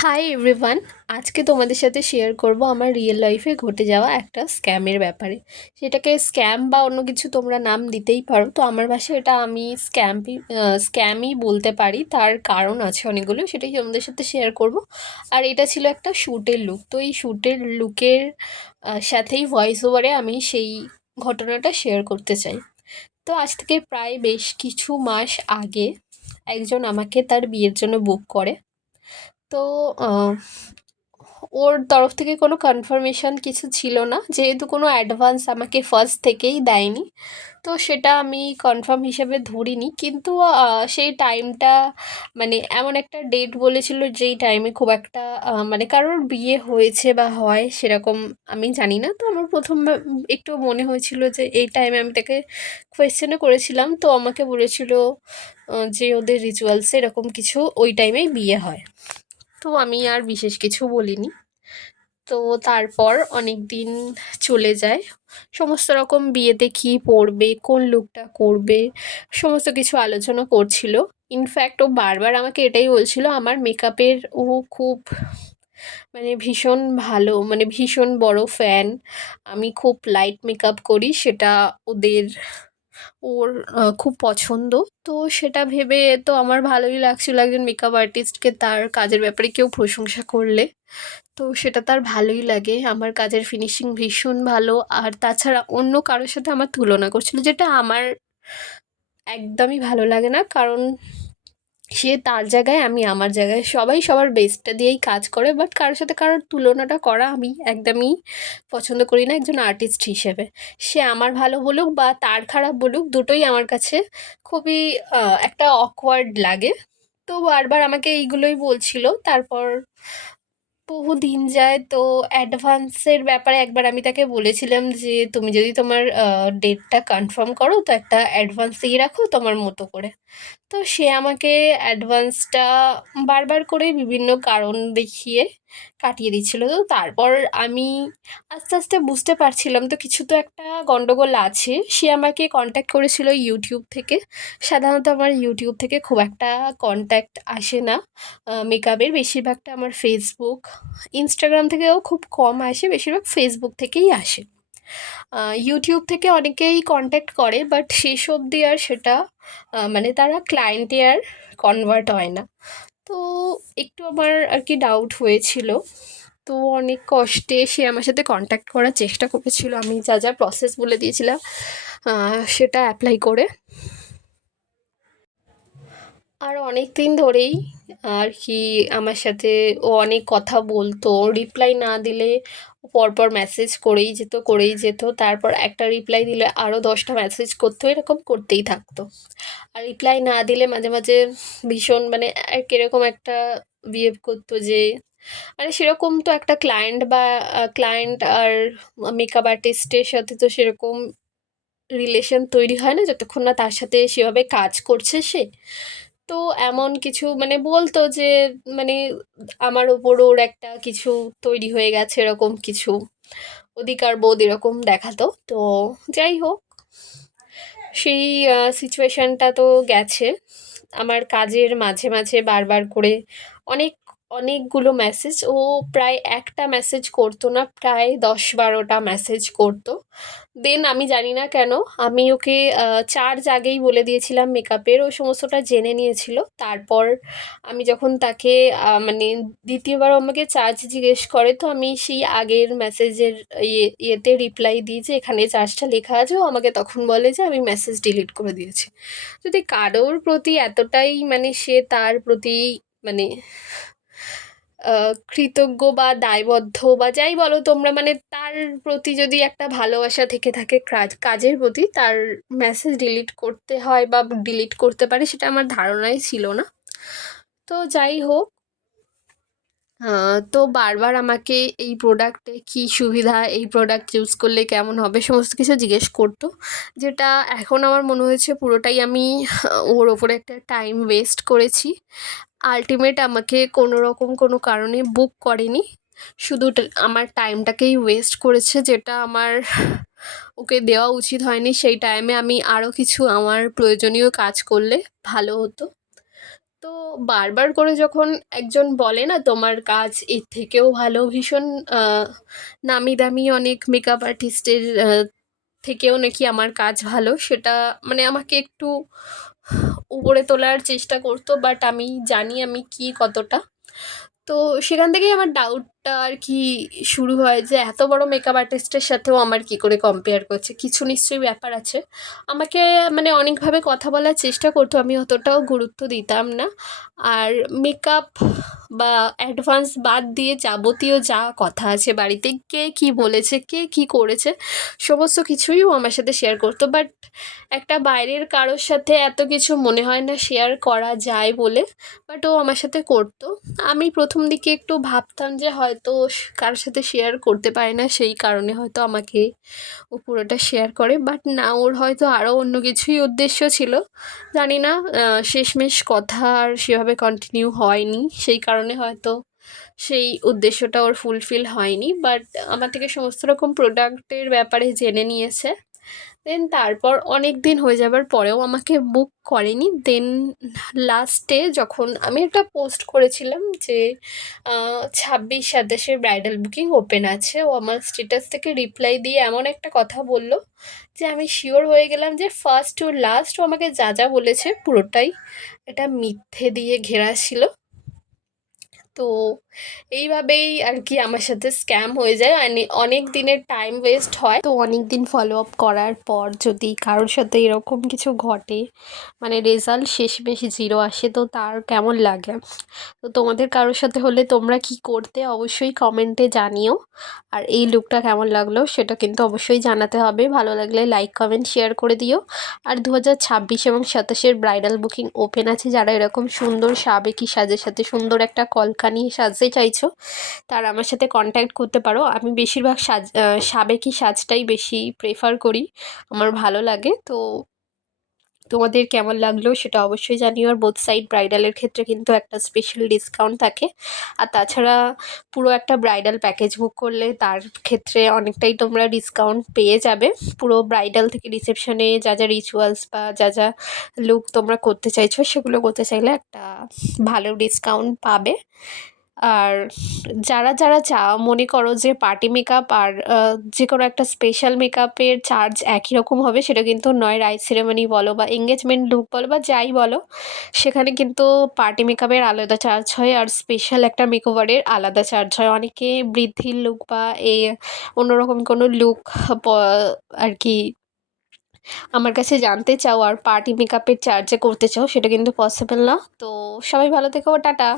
Hi everyone. আজকে তোমাদের সাথে শেয়ার করব আমার রিয়েল লাইফে ঘটে যাওয়া একটা স্ক্যামের ব্যাপারে। সেটাকে স্ক্যাম বা অন্য কিছু তোমরা নাম দিতেই পারো, তো আমার ভাষায় এটা আমি স্ক্যামই বলতে পারি। তার কারণ আছে অনেকগুলো, সেটাই তোমাদের সাথে শেয়ার করব। আর এটা ছিল একটা শ্যুটের লুক, তো এই শ্যুটের লুকের সাথেই ভয়েস ওভারে আমি সেই ঘটনাটা শেয়ার করতে চাই। তো আজ থেকে প্রায় বেশ কিছু মাস আগে একজন আমাকে তার বিয়ের জন্য বুক করে। তো আহ, ওর তরফ থেকে কোনো কনফার্মেশন কিছু ছিল না, যেহেতু কোনো অ্যাডভান্স আমাকে ফার্স্ট থেকেই দেয়নি। তো সেটা আমি কনফার্ম হিসেবে ধরিনি, কিন্তু সেই টাইমটা মানে এমন একটা ডেট বলেছিল যেই টাইমে খুব একটা মানে কারোর বিয়ে হয়েছে বা হয় সেরকম আমি জানি না। তো আমার প্রথম একটু মনে হয়েছিল যে এই টাইমে আমি তাকে কোয়েশ্চেনও করেছিলাম, তো আমাকে বলেছিল যে ওদের রিচুয়ালসে এরকম কিছু ওই টাইমেই বিয়ে হয়। তো আমি আর বিশেষ কিছু বলিনি। তো তারপর অনেক দিন চলে যায়, সমস্ত রকম বিয়েতে কী পরবে, কোন লুকটা করবে, সমস্ত কিছু আলোচনা করছিল। ইনফ্যাক্ট ও বারবার আমাকে এটাই বলছিল আমার মেকআপের ও খুব মানে ভীষণ ভালো, মানে ভীষণ বড় ফ্যান। আমি খুব লাইট মেকআপ করি, সেটা ওদের ওর খুব পছন্দ। তো সেটা ভেবে তো আমার ভালোই লাগছিল, একজন মেকআপ আর্টিস্টকে তার কাজের ব্যাপারে কেউ প্রশংসা করলে। তো সেটা তার ভালোই লাগে, আমার কাজের ফিনিশিং ভীষণ ভালো। আর তাছাড়া অন্য কারোর সাথে আমার তুলনা করছিল, যেটা আমার একদমই ভালো লাগে না। কারণ সে তার জায়গায়, আমি আমার জায়গায়, সবাই সবার বেস্টটা দিয়েই কাজ করে, বাট কারোর সাথে কারোর তুলনাটা করা আমি একদমই পছন্দ করি না একজন আর্টিস্ট হিসেবে। সে আমার ভালো বলুক বা তার খারাপ বলুক, দুটোই আমার কাছে খুবই একটা অকওয়ার্ড লাগে। তো বারবার আমাকে এইগুলোই বলছিল। তারপর বহুদিন যায়, তো অ্যাডভান্সের ব্যাপারে একবার আমি তাকে বলেছিলাম যে তুমি যদি তোমার ডেটটা কনফার্ম করো তো একটা অ্যাডভান্স দিয়ে রাখো তোমার মতো করে। তো সে আমাকে অ্যাডভান্সটা বারবার করে বিভিন্ন কারণ দেখিয়ে কাটিয়ে দিচ্ছিল। তো তারপর আমি আস্তে আস্তে বুঝতে পারছিলাম তো কিছু তো একটা গন্ডগোল আছে। সে আমাকে কন্ট্যাক্ট করেছিল ইউটিউব থেকে। সাধারণত আমার ইউটিউব থেকে খুব একটা কন্ট্যাক্ট আসে না মেকআপের, বেশিরভাগটা আমার ফেসবুক, ইনস্টাগ্রাম থেকেও খুব কম আসে, বেশিরভাগ ফেসবুক থেকেই আসে। ইউটিউব থেকে অনেকেই কন্ট্যাক্ট করে, বাট শেষ অবধি আর সেটা মানে তারা ক্লায়েন্টে আর কনভার্ট হয় না। তো একটু আমার আর কি ডাউট হয়েছিল। তো অনেক কষ্টে সে আমার সাথে কন্ট্যাক্ট করার চেষ্টা করেছিল, আমি যা যা প্রসেস বলে দিয়েছিলাম সেটা অ্যাপ্লাই করে। আর অনেক দিন ধরেই আর কি আমার সাথে ও অনেক কথা বলতো। রিপ্লাই না দিলে ও পরপর মেসেজ করেই যেত। তারপর একটা রিপ্লাই দিলে আরও 10টা মেসেজ করতো, এরকম করতেই থাকতো। আর রিপ্লাই না দিলে মাঝে মাঝে ভীষণ মানে কিরকম একটা বিহেভ করতো যে মানে সেরকম তো একটা ক্লায়েন্ট আর মেকআপ আর্টিস্টের সাথে তো সেরকম রিলেশন তৈরি হয় না যতক্ষণ না তার সাথে সেভাবে কাজ করছে সে। তো এমন কিছু মানে বলতো যে মানে আমার ওপর ওর একটা কিছু তৈরি হয়ে গেছে, এরকম কিছু অধিকার বোধ এরকম দেখাতো। তো যাই হোক, সেই সিচুয়েশনটা তো গেছে। আমার কাজের মাঝে মাঝে বারবার করে অনেক অনেকগুলো মেসেজ, ও প্রায় একটা মেসেজ করতো না, প্রায় 10-12টা মেসেজ করতো। দেন আমি জানি না কেন আমি ওকে চার্জ আগেই বলে দিয়েছিলাম মেকআপের, ও সমস্তটা জেনে নিয়েছিল। তারপর আমি যখন তাকে মানে দ্বিতীয়বার আমাকে চার্জ জিজ্ঞেস করে, তো আমি সেই আগের মেসেজের ইয়েতে রিপ্লাই দিই যে এখানে চার্জটা লেখা আছে। ও আমাকে তখন বলে যে আমি মেসেজ ডিলিট করে দিয়েছি। যদি কারোর প্রতি এতটাই মানে সে তার প্রতি মানে কৃতজ্ঞ বা দায়বদ্ধ বা যাই বলো তোমরা, মানে তার প্রতি যদি একটা ভালোবাসা থেকে থাকে কাজের প্রতি, তার মেসেজ ডিলিট করতে হয় বা ডিলিট করতে পারে সেটা আমার ধারণাই ছিল না। তো যাই হোক, তো বারবার আমাকে এই প্রোডাক্টে কী সুবিধা, এই প্রোডাক্ট ইউজ করলে কেমন হবে, সমস্ত কিছু জিজ্ঞেস করতো। যেটা এখন আমার মনে হয়েছে পুরোটাই আমি ওর ওপরে একটা টাইম ওয়েস্ট করেছি। আল্টিমেট আমাকে কোনো রকম কোনো কারণে বুক করেনি, শুধু আমার টাইমটাকেই ওয়েস্ট করেছে, যেটা আমার ওকে দেওয়া উচিত হয়নি। সেই টাইমে আমি আরও কিছু আমার প্রয়োজনীয় কাজ করলে ভালো হতো। তো বারবার করে যখন একজন বলে না তোমার কাজ এর থেকেও ভালো, ভীষণ নামি দামি অনেক মেকআপ আর্টিস্টের থেকেও নাকি আমার কাজ ভালো, সেটা মানে আমাকে একটু উপরে তোলার চেষ্টা করতো, বাট আমি জানি আমি কি কতটা। তো সেখান থেকেই আমার ডাউটটা আর কি শুরু হয় যে এত বড় মেকআপ আর্টিস্টের সাথেও আমার কি করে কম্পেয়ার করছে, কিছু নিশ্চয়ই ব্যাপার আছে। আমাকে মানে অনেকভাবে কথা বলার চেষ্টা করতো, আমি অতটাও গুরুত্ব দিতাম না। আর মেকআপ বা অ্যাডভান্স বাদ দিয়ে যাবতীয় যা কথা আছে বাড়িতে, কে কি বলেছে, কে কি করেছে, সমস্ত কিছুই ও আমার সাথে শেয়ার করতো। বাট একটা বাইরের কারোর সাথে এত কিছু মনে হয় না শেয়ার করা যায় বলে, বাট ও আমার সাথে করতো। আমি প্রথম দিকে একটু ভাবতাম যে হয়তো কারোর সাথে শেয়ার করতে পারে না, সেই কারণে হয়তো আমাকে ও পুরোটা শেয়ার করে। বাট না, ওর হয়তো আরও অন্য কিছুই উদ্দেশ্য ছিল, জানি না। শেষমেশ কথা আর সেভাবে কন্টিনিউ হয়নি, সেই কারণে হয়তো সেই উদ্দেশ্যটা ওর ফুলফিল হয়নি। বাট আমার থেকে সমস্ত রকম প্রোডাক্টের ব্যাপারে জেনে নিয়েছে। দেন তারপর অনেক দিন হয়ে যাবার পরেও আমাকে বুক করেনি। দেন লাস্টে যখন আমি একটা পোস্ট করেছিলাম যে 26-27 ব্রাইডাল বুকিং ওপেন আছে, ও আমার স্ট্যাটাস থেকে রিপ্লাই দিয়ে এমন একটা কথা বলল যে আমি শিওর হয়ে গেলাম যে ফার্স্ট টু লাস্ট ও আমাকে যা যা বলেছে পুরোটাই এটা মিথ্যে দিয়ে ঘেরা ছিল। তো এইভাবেই আর কি আমার সাথে স্ক্যাম হয়ে যায়, অনেক দিনের টাইম ওয়েস্ট হয়। তো অনেক দিন ফলো আপ করার পর যদি কারোর সাথে এরকম কিছু ঘটে, মানে রেজাল্ট শেষমেশ জিরো আসে, তো তার কেমন লাগে। তো তোমাদের কারোর সাথে হলে তোমরা কি করতে অবশ্যই কমেন্টে জানিও। আর এই লুকটা কেমন লাগলো সেটা কিন্তু অবশ্যই জানাতে হবে, ভালো লাগলে লাইক কমেন্ট শেয়ার করে দিও। আর 2026 এবং 27-এর ব্রাইডাল বুকিং ওপেন আছে, যারা এরকম সুন্দর সাবেকি সাজের সাথে সুন্দর একটা কলকা নিয়ে সাজতে চাইছো, তারা আমার সাথে কন্ট্যাক্ট করতে পারো। আমি বেশিরভাগ সাবেকি সাজটাই বেশি প্রেফার করি, আমার ভালো লাগে। তো তোমাদের কেমন লাগলো সেটা অবশ্যই জানিও। আর বোথ সাইড ব্রাইডালের ক্ষেত্রে কিন্তু একটা স্পেশাল ডিসকাউন্ট থাকে। আর তাছাড়া পুরো একটা ব্রাইডাল প্যাকেজ বুক করলে তার ক্ষেত্রে অনেকটাই তোমরা ডিসকাউন্ট পেয়ে যাবে। পুরো ব্রাইডাল থেকে রিসেপশনে যা যা রিচুয়ালস বা যা যা লুক তোমরা করতে চাইছো সেগুলো করতে চাইলে একটা ভালো ডিসকাউন্ট পাবে। আর যারা যারা মনে করো যে পার্টি মেকআপ আর যে কোনো একটা স্পেশাল মেকআপের চার্জ একই রকম হবে, সেটা কিন্তু নয়। রাইস সেরেমনি বলো বা এঙ্গেজমেন্ট লুক বলো বা যাই বলো, সেখানে কিন্তু পার্টি মেকআপের আলাদা চার্জ হয় আর স্পেশাল একটা মেকওভারের আলাদা চার্জ হয়। অনেকে বৃদ্ধির লুক বা এই অন্যরকম কোনো লুক আর কি আমার কাছে জানতে চাও আর পার্টি মেকআপের চার্জে করতে চাও, সেটা কিন্তু পসিবল না। তো সবাই ভালো থেকো, টাটা।